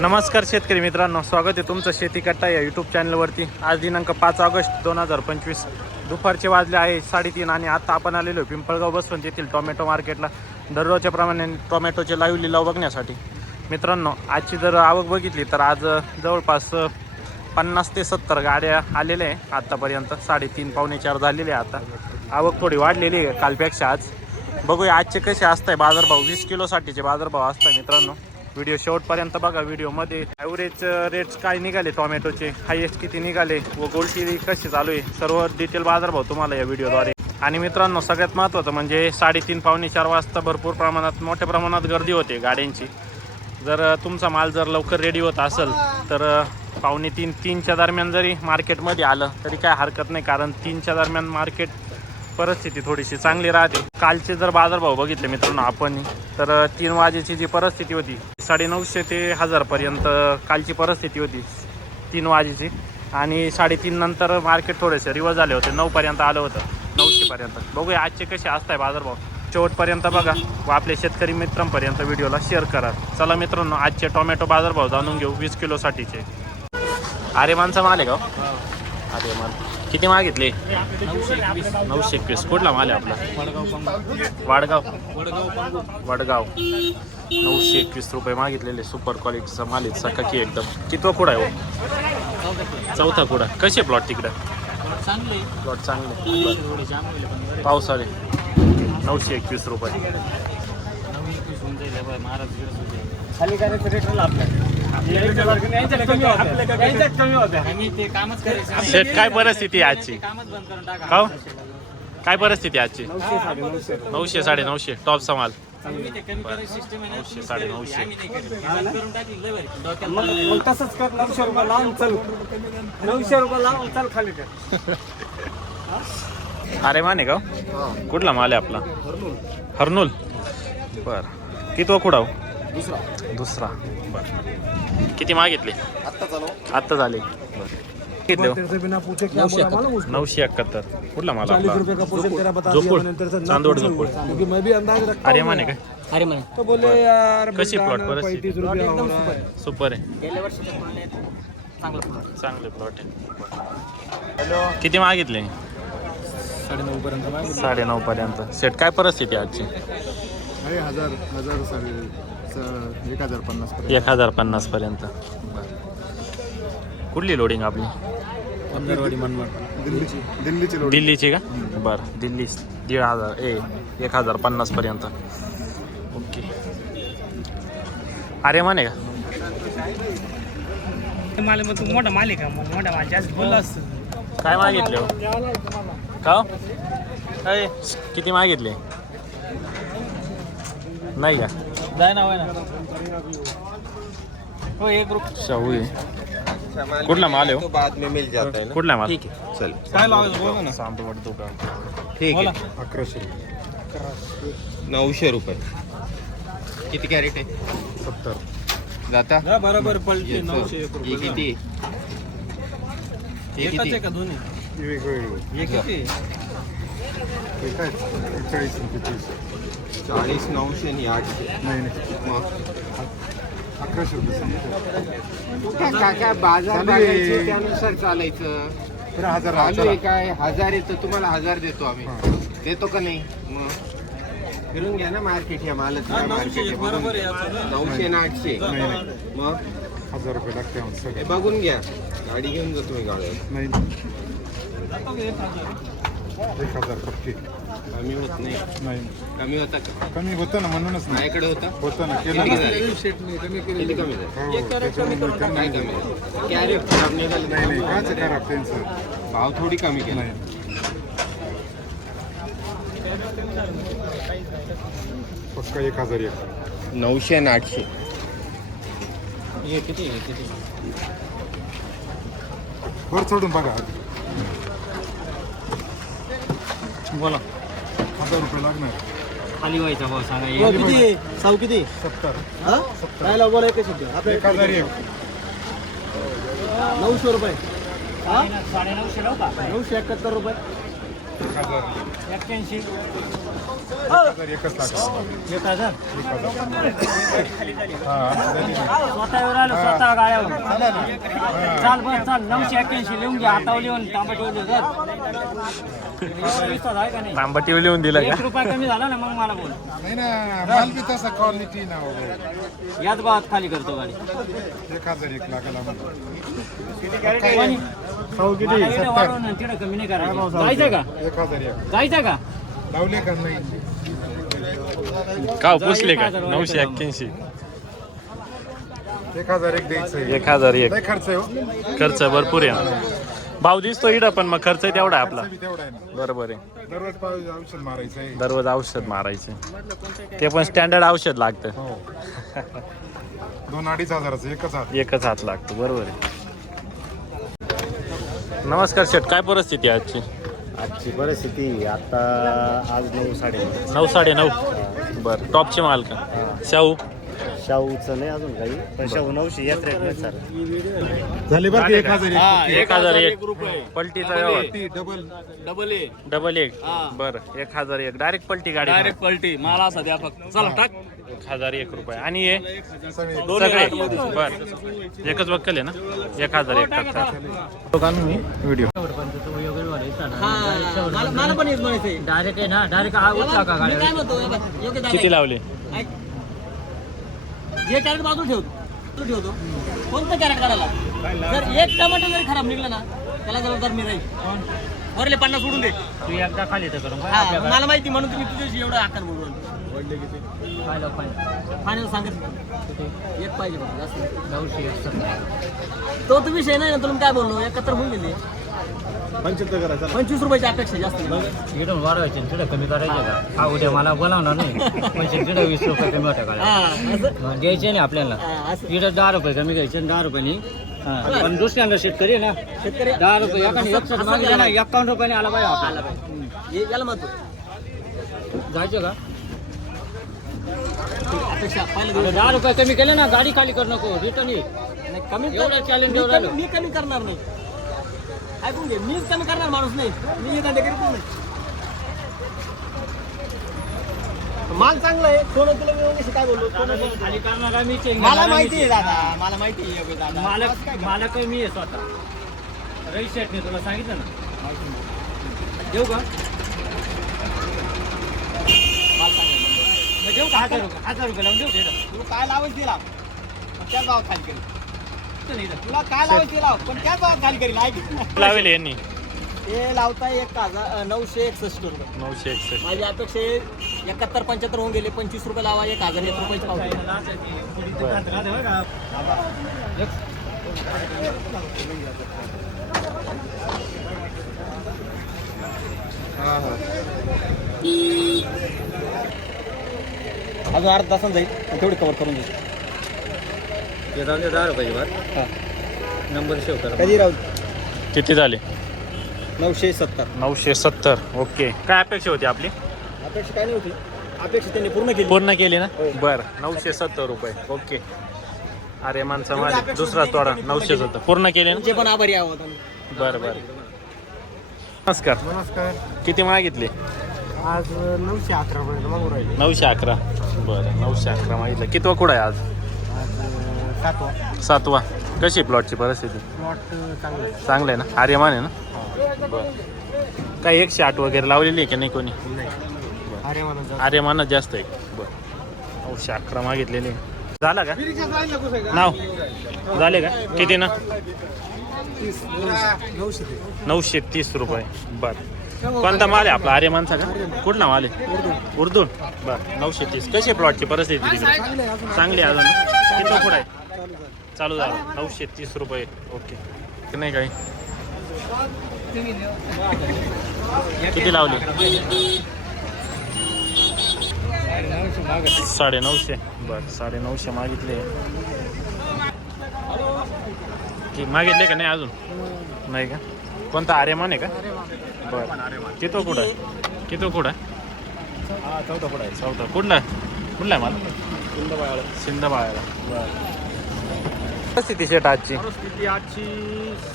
नमस्कार शेतकरी मित्रांनो स्वागत आहे तुमचं शेती कट्टा या यूट्यूब चॅनलवरती आज दिनांक पाच ऑगस्ट दोन हजार पंचवीस. दुपारचे वाजले आहे साडेतीन आणि आता आपण आलेलो आहे पिंपळगाव बसवंत येथील टोमॅटो मार्केटला. दररोजच्या प्रमाणे टोमॅटोचे लाईव्ह लिलाव बघण्यासाठी. मित्रांनो आजची जर आवक बघितली तर आज जवळपास पन्नास ते सत्तर गाड्या आलेल्या आहे आत्तापर्यंत साडेतीन पावणे चार झालेले आहे आता. आवक थोडी वाढलेली आहे कालपेक्षा आज. बघूया आजचे कसे असत आहे बाजारभाव. वीस किलोसाठीचे बाजारभाव असतात मित्रांनो. व्हिडिओ शेवटपर्यंत बघा व्हिडिओमध्ये ॲव्हरेज रेट्स काय निघाले टोमॅटोचे हायेस्ट किती निघाले? व गोल्टी कशी चालू आहे? सर्व डिटेल बाजारभाव तुम्हाला या व्हिडिओद्वारे आणि मित्रांनो सगळ्यात महत्त्वाचं म्हणजे साडेतीन पावणे चार वाजता भरपूर प्रमाणात मोठ्या प्रमाणात गर्दी होते गाड्यांची. जर uh, तुमचा माल जर लवकर रेडी होत असेल तर uh, पावणे तीन तीनच्या दरम्यान जरी मार्केटमध्ये आलं तरी काय हरकत नाही. कारण तीनच्या दरम्यान मार्केट परिस्थिती थोडीशी चांगली राहते. कालचे जर बाजारभाव बघितले मित्रांनो आपण तर तीन वाजेची जी परिस्थिती होती साडेनऊशे ते हजारपर्यंत कालची परिस्थिती होती तीन वाजेची. आणि साडेतीन नंतर मार्केट थोडेसे रिवर्स झाले होते. नऊपर्यंत आलं होतं. नऊशेपर्यंत बघूया आजचे कसे असताय बाजारभाव. शेवटपर्यंत बघा. व आपल्या शेतकरी मित्रांपर्यंत व्हिडिओला शेअर करा. चला मित्रांनो आजचे टोमॅटो बाजारभाव जाणून घेऊ. वीस किलोसाठीचे. अरे माणसं आले आहे का अरे मान किती मागितले नऊशे एकवीस. कुठला माल आहे आपला? वाडगाव. वडगाव. नऊशे एकवीस रुपये मागितलेले सुपर क्वालिटीचा माल आहे. सकाकी एकदम. कितवा कुडा आहे हो? चौथा कुडा. कसे प्लॉट तिकडं? चांगले प्लॉट चांगले. पावसाळे. नऊशे एकवीस रुपये. खाली करायचं रेट शेट काय परिस्थिती आहे आजची? कामच बंद करून टाका का हो? काय परिस्थिती आहे आजची? नऊशे साडे नऊशे. टॉपचा माल आम्ही ते कमी करायची सिस्टम आहे ना नऊशे साडे नऊशे. मग तसंच कर नऊशे रुपये लावून चल. नऊशे रुपये लावून चल खाली कर अरे माने का हो? कुठला माल आहे आपला? हरनूल. बर. कितवा कुडा हो दुसरा? दुसरा. बर. किती मागितले आत्ता चालू आत्ता झाले. कितले हो? नऊशे एकाहत्तर. कुठला माल चालीस आपला? रुपये का पोर्शन तेरा बता दिया जोपुर मैंने तेरे से ना चांदोड पूछा जोपुर हुआ। क्योंकि मैं भी अंदाज रखता अरे हूँ माने काय? अरे म्हणे तो बोले यार कशी हो है सुपर. आहे. गेल्या तुलनेत चांगलं प्लॉट चांगले प्लॉट आहे. किती मागितले साडेनऊ पर्यंत साडे नऊ पर्यंत. सेट काय परिस्थिती आहे आजची? हजार हजार साडे एक हजार पन्नास एक हजार पन्नास पर्यंत. कुठली लोडिंग आपली? पंधरवाडी मनमाड. दिल्लीची. दिल्लीची लोड दिल्लीची का? बरं दिल्ली दीड हजार ए एक हजार पन्नास पर्यंत. ओके. अरे माने का? माल मग तू मोठा माल आहे का मग मोठा माल जास्त बोलला असतं. काय मागितले? हो का हो? अय, किती मागितले? नाही का? जाय ना होय ना। हो एक रुपये शाहू आहे कुठला माल आहे हो? बाद में मिल जाता है ना। कुठला माल? चल। काय लावायचं बोला ना? सांबवड दुकान. ठीक है। अकराशे नऊशे रुपये. किती कॅरेट आहे? सत्तर. जाता? बरोबर पलटी येतो. नऊशे एक हे रुपये किती? हे किती? का दोन्ही? वेगवेगळे हे किती? ते काय चाळीस रुपये तीस. चाळीस नऊशे आणि आठशे नाही नाही. मग? अकराशे रुपये सांगितलं. काय काय काय बाजार चालू आहे. बघायचं त्यानुसार चालायचं. तर हजार चालू चला. आहे काय? हजार येतं तुम्हाला हजार देतो आम्ही. देतो का नाही? मग? फिरून घ्या ना मार्केट या मालच. मार्केट आहे बघून घ्या. नऊशे ना आठशे. नाही नाही. मग? हजार रुपये लागते आम्हाला हे सगळं बघून घ्या. गाडी घेऊन जा तुम्ही नाही. एक हजार पक्की कमी होत नाही नाही कमी होता का कमी होतं ना म्हणूनच नाही. माझ्याकडे होता. होतं ना केलं ना? कमी किती कमी झाले? हो, त्याच्यामुळे काय कमी कमी झाले? कॅरेट खराब निघाले. नाही नाही काच खराब त्यांचं. भाव थोडी कमी केला. नाही. पक्का एक हजार एक. नऊशे आणि आठशे. हे किती हे किती वर चढून बघा. बोला. हजार रुपये लागणार. खाली व्हायचा भाऊ सांगा. हो, हे. किती? साऊ किती? सत्तर. काय बोला एक शब्द. एक हजार एक. नऊशे रुपये. साडे नऊशे नऊ का? नऊशे एकाहत्तर रुपये. एक हजार एक्क्याऐंशी. एक हजार स्वतःवर आलो स्वतः गाड्यावर चाल बस चाल. नऊशे एक्क्याऐंशी लिहून घ्या हातावर लिहून तांबट विश्वास आहे का नाही? तांबटी लिहून दिलं एक रुपया कमी झाला ना मग मला बोल. नाही ना माल बी तसा क्वालिटी ना हो. याच भावात खाली करतो गाडी. एक हजार एक लाखाला तिकडे कमी नाही करायचं. जायचं का? एक हजार एक. जायचं का? लावले का नाही? का पुसले का? नऊशे एक्क्याऐंशी. एक हजार एक द्यायचं. एक हजार एक. खर्च आहे हो. खर्च भरपूर आहे भाव दिसतो इडं पण मग खर्च तेवढा आहे आपला. बरोबर आहे. दररोज औषध मारायचं दररोज औषध मारायचे. ते पण स्टँडर्ड औषध लागतं. हो. दोन अडीच हजाराचं एकच हात. एकच हात लागतो बरोबर आहे. नमस्कार शेठ काय परिस्थिती आजची? आजची परिस्थिती आता आज नऊ साडे नऊ. साडे नऊ. बरं टॉपचे माल का? शाहू? शाहूचं नाही अजून काही पण शाहू नऊशे यात्रेत नाही सर. झाले बरं एक हजार एक. एक हजार एक पलटीचा व्यवहार. डबल. डबल ए डबल एक. बरं एक हजार एक. डायरेक्ट पलटी गाडी डायरेक्ट पलटी. मला असा द्या फक्त. चला टाक. एक हजार एक रुपये. आणि हे सगळे? सगळे बर. एकच बक्कल आहे ना? एक हजार एक टाकता व्हिडिओ डायरेक्ट आहे ना? डायरेक्ट हा किती लावले? हे कॅरेट बाजू ठेवतो ठेवतो. कोणतं कॅरेट काढायला? जर एक टमाटर जरी खराब निघलं ना त्याला जबाबदार मी राहील. वरले पन्नास सोडून दे. तू एकदा खाली तर करून मला माहिती म्हणून तुम्ही तुझ्याशी एवढं आकार बोलून फायनल सांगत एक पाहिजे बघा जास्त नाही. तो तर विषय नाही ना तुला काय बोललो? एकाहत्तर होऊन गेले. पंचवीस रुपयाची अपेक्षा जास्त. इकडून वाढवायचे तिकडे कमी करायचे का? हा उद्या मला बोलावणार नाही. म्हणजे तिकडे वीस रुपये कमी होत्या हा, का असं द्यायचे नाही आपल्याला. हा, तिकडे दहा रुपये कमी घ्यायचे आणि दहा रुपयानी हा, पण दुसऱ्यांदा शेतकरी आहे ना. शेतकरी दहा रुपये एकावन्न रुपयाने आला पाहिजे आला आपल्याला. पाहिजे. हे- याला महत्त्व. जायचं का अपेक्षा पहिलं अरे दिवस दहा रुपये कमी केले ना गाडी खाली करू नको रिटर्न ये. कमी एवढं challenge मी एवढं कमी-. मी करणार नाही. ऐकून घे मीच कमी करणार माणूस नाही. मी हे धंदे करीत नाही माल चांगला आहे सोनं तुला मिळवण्याशी काय बोललो. खाली करणार मी मला माहिती आहे दादा. मला माहिती आहे दादा. मालक मालक मी आहे स्वतः. रईस शेटने तुला सांगितलं ना? देऊ का माल चांगला आहे. मग देऊ का हजार रुपये? हजार रुपये लावून देऊ इथं? तुला काय लावायचं ते लाव. पण त्याच भावात खाली करेल नाही. तुला काय लावायचं ते लाव. पण त्याच भावात खाली करेल ऐक. लावेल यांनी. ते लावताय एक हजार नऊशे एकसष्ट रुपये. नऊशे एकसष्ट. माझी अपेक्षा आहे एकाहत्तर पंच्याहत्तर होऊन गेले पंचवीस रुपये लावा एक हजार एक रुपयाची पावती अजून अर्धा तासानं जाईल. तेवढी कवर करून देईल. हे दहा रुपयाची नंबर सेव्ह करा. कधी राहू किती झाले? नऊशे सत्तर. नऊशे सत्तर. ओके. काय अपेक्षा होती आपली? अपेक्षा काय नाही होती. अपेक्षा त्यांनी पूर्ण केली. पूर्ण केली ना? बर. नऊशे सत्तर रुपये. ओके. अरे माणसा माझे. दुसरा तोडा. नऊशे सत्तर. पूर्ण केले ना? तुमचे पण आभारी आहोत आम्ही. बर बर. नमस्कार. नमस्कार. किती मागितले आज नऊशे अकरा पर्यंत राहिले. नऊशे अकरा. बरं नऊशे अकरा मागितलं. कितवा कुठं आहे आज? सातवा. सातवा. कशी आहे प्लॉटची परिस्थिती? प्लॉट चांगला आहे. चांगलं आहे ना? आर्यमान आहे ना? बरं. काय एकशे आठ वगैरे लावलेली आहे की नाही कोणी? मला आर्यमानच जास्त. आहे. बरं. नऊशे अकरा मागितलेले झाला का? नाव? झाले का? किती ना? नऊशे नऊशे तीस रुपये. बर. कोणता माल आहे आपला? आर्य का कुठला माल आहे? उर्दून बर नऊशे तीस. कशी प्लॉटची परिस्थिती तिकडे? चांगली आहे अजून. किती पुढे आहे? चालू झालं. नऊशे तीस रुपये. ओके. की नाही काही. किती लावली? साडे नऊशे बर साडे नऊशे मागितले. की मागितले का नाही अजून? नाही का? कोणता आर्यमान आहे का? बर. कितो कुठं आहे? कितो कुठं आहे? हा चौथा कुठं आहे? चौथा कुठला कुठला आहे मला? सिंधबाळा सिंधबाळाला बर स्थिती शेट आजची? परिस्थिती आजची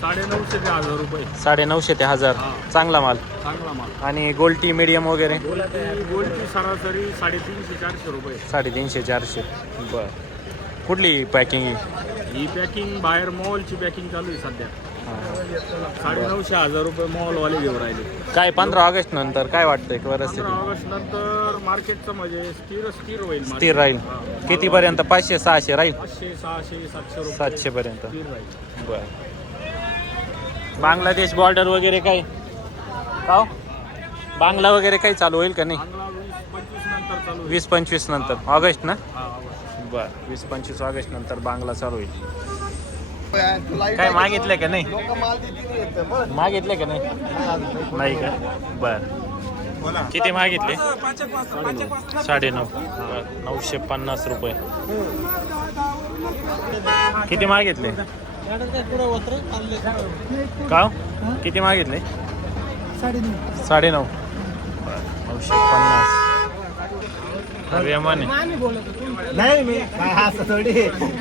साडे नऊशे ते हजार रुपये. साडे नऊशे ते हजार. चांगला माल? चांगला माल. आणि गोल्टी मीडियम वगैरे? गोल्डची सरासरी साडेतीनशे चारशे रुपये. साडेतीनशे चारशे. बर. कुठली पॅकिंग ही पॅकिंग बाहेर मॉलची पॅकिंग चालू आहे सध्या. साडे नऊशे हजार रुपये मॉलवाले घेऊन राहिले. काय पंधरा ऑगस्ट नंतर काय वाटतंय परिस्थिती? पंधरा ऑगस्ट नंतर मार्केटचं म्हणजे स्थिर स्थिर होईल market. स्थिर राहील. हा. कितीपर्यंत? पाचशे सहाशे राहील? पाचशे सहाशे सातशे रुपये सातशे पर्यंत स्थिर राहील. बर. बांगलादेश बॉर्डर वगैरे काय? का बांगला वगैरे काही चालू होईल का नाही? चांगला वीस पंचवीस नंतर चालू होईल. वीस पंचवीस नंतर. ऑगस्ट ना? हा. बर. वीस पंचवीस ऑगस्ट नंतर बांगला चालू होईल. काय मागितलं का नाही? मागितलं का नाही? नाही का? बर. किती मागितले? साडे नऊ बर. नऊशे पन्नास रुपये. किती मागितले? का? किती मागितले? साडे नऊ नऊशे पन्नास. नाही मी असं थोडी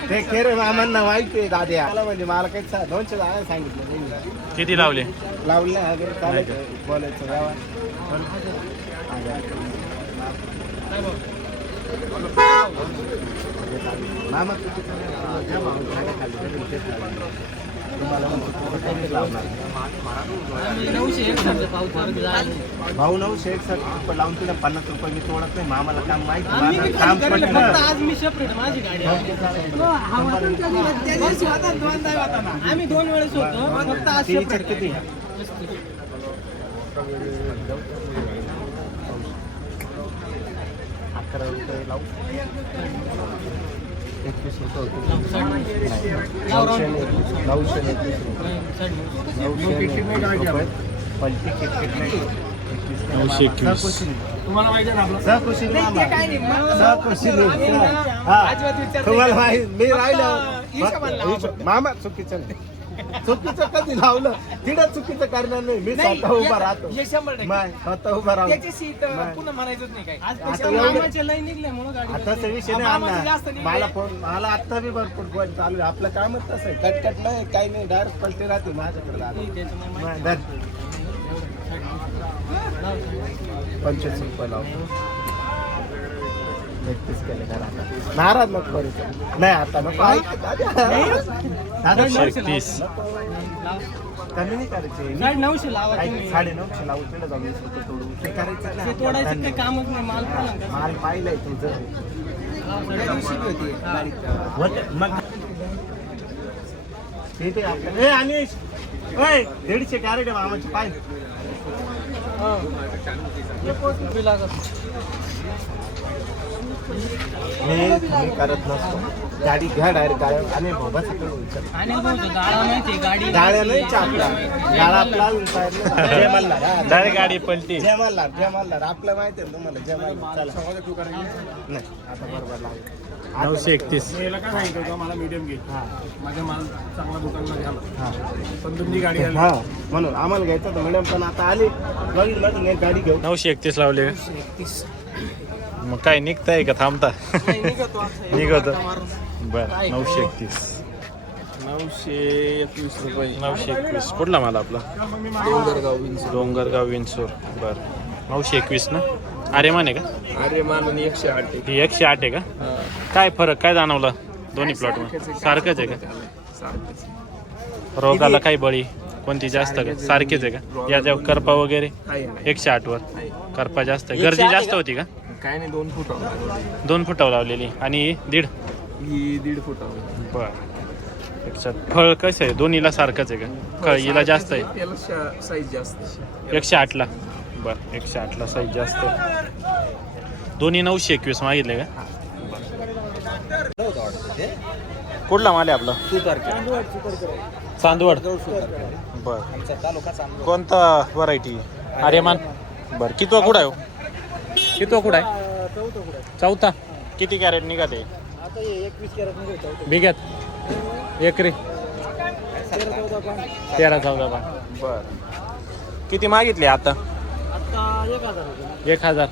ते खेळ मामांना माहिती आहे दाद्या मला म्हणजे मला काही सा- दोनशे दहा सांगितलं नाही. किती लावले लावलं चालायचं बोलायचं व्यवहार मामा किती तुम्हाला म्हणतो लावणार भाऊ नऊ शेख सर रुपये लावून तुला पन्नास रुपये मी तोडत नाही. मामाला काम माहिती काम आज मी सेपरेट माझी गाडी आहे. आम्ही दोन वेळेस होतो. फक्त आज किती? अकरा रुपये लावू एकवीस रुपये होते नऊशे एकवीस रुपये रुपये पलटी किटकिट नाही नऊशे मामा. एकवीस. तुम्हाला माहिती आहे ना हा. तुम्हाला माहिती मी राहिलं मामा चुकीचं नाही चुकीचं कधी लावलं तिथं चुकीचं करणार नाही मी स्वतः उभा राहतो हे शंभर टक्के. मग स्वतः उभा राहतो त्याची सीट नाही. पुन्हा म्हणायचंच नाही काय आज आता पेक्षा एवढं- मामाचे लय निघल्यामुळं गाडी आता घेतली. विषय नाही मामाचे जास्त आणणार निघले. मला फोन मला आत्ता बी भरपूर फोन चालू आहे आपलं कामच तसं आहे कटकट नाही काही नाही डायरेक्ट पलटी राहते माझ्याकडे. त्याच्यामुळे. पंचवीस रुपये लावतो एकतीस केले करा आता. नाराज नको करू नाही आता नको. ऐक, कमी नाही? करायचे. साडे नऊशे लावा. साडे नऊशे तिकडे जाऊन वीस रुपये तोडू. ते करायचं नाही. तोडायचं ते कामच नाही माल पाहिला का? माल पाहिलंय तुझं होतं, मग. ते ते आपलं- ए अनिश. ओय दीडशे कॅरेट आहे मामाचे पाय. मी मी करत नसतो. गाडी घ्या डायरेक्ट गाड्या आणि बाबा गाड्या नाही आपला गाडा आपला हा. डायरेक्ट गाडी पलटी. जय मल्हार जय मल्हार. आपलं माहिती आहे ना तुम्हाला जय मल्हार. चला. नाही आता बरोबर लागेल. नऊशे एकतीस. याला काय सांगितलं होतं? मला मीडियम घे. हा. माझ्या माल चांगला दुकानला घ्याला हा. पण तुमची गाडी आली. हा. म्हणून आम्हाला घ्यायचं होतं. मॅडम पण आता आली. बघितलं मधून एक गाडी घेऊ नऊशे एकतीस लावले. मग काय निघताय का? थांबता. निघत बर नऊशे एकतीस. नऊशे एकवीस रुपये. नऊशे एकवीस. कुठला मला आपला? डोंगरगाव डोंगरगाव विंचूर. बर. नऊशे एकवीस ना? अरे माने का? अरे मान एकशे आठ ही एकशे आठ आहे का? काय फरक काय जाणवला दोन्ही प्लॉटमध्ये सारखंच आहे का? रोगाला काही बळी. कोणती जास्त का? सारखीच आहे का? याच्या करपा वगैरे? एकशे आठ वर? करपा जास्त आहे. गर्दी जास्त होती का? काय नाही दोन फूट दोन फुटावर लावलेली. आणि ही दीड? ही दीड फुटावर बर. एकशे फळ कसं आहे? दोन्हीला सारखंच आहे का? क- हिला जास्त आहे? त्याला साईज जास्त एकशे आठला? बर. एकशे आठला साईज जास्त आहे. दोन्ही नऊशे एकवीस मागितले का? कुठला माल आहे आपला? चांदवड. बर. कोणता व्हरायटी आर्यमान. बर कितवा कुठं आहे हो? कितवा कुठं आहे? चौथा. किती कॅरेट निघत आहे बिघ्यात एकरी. तेरा चौदा पाच बर. किती मागितले आता? एक हजार.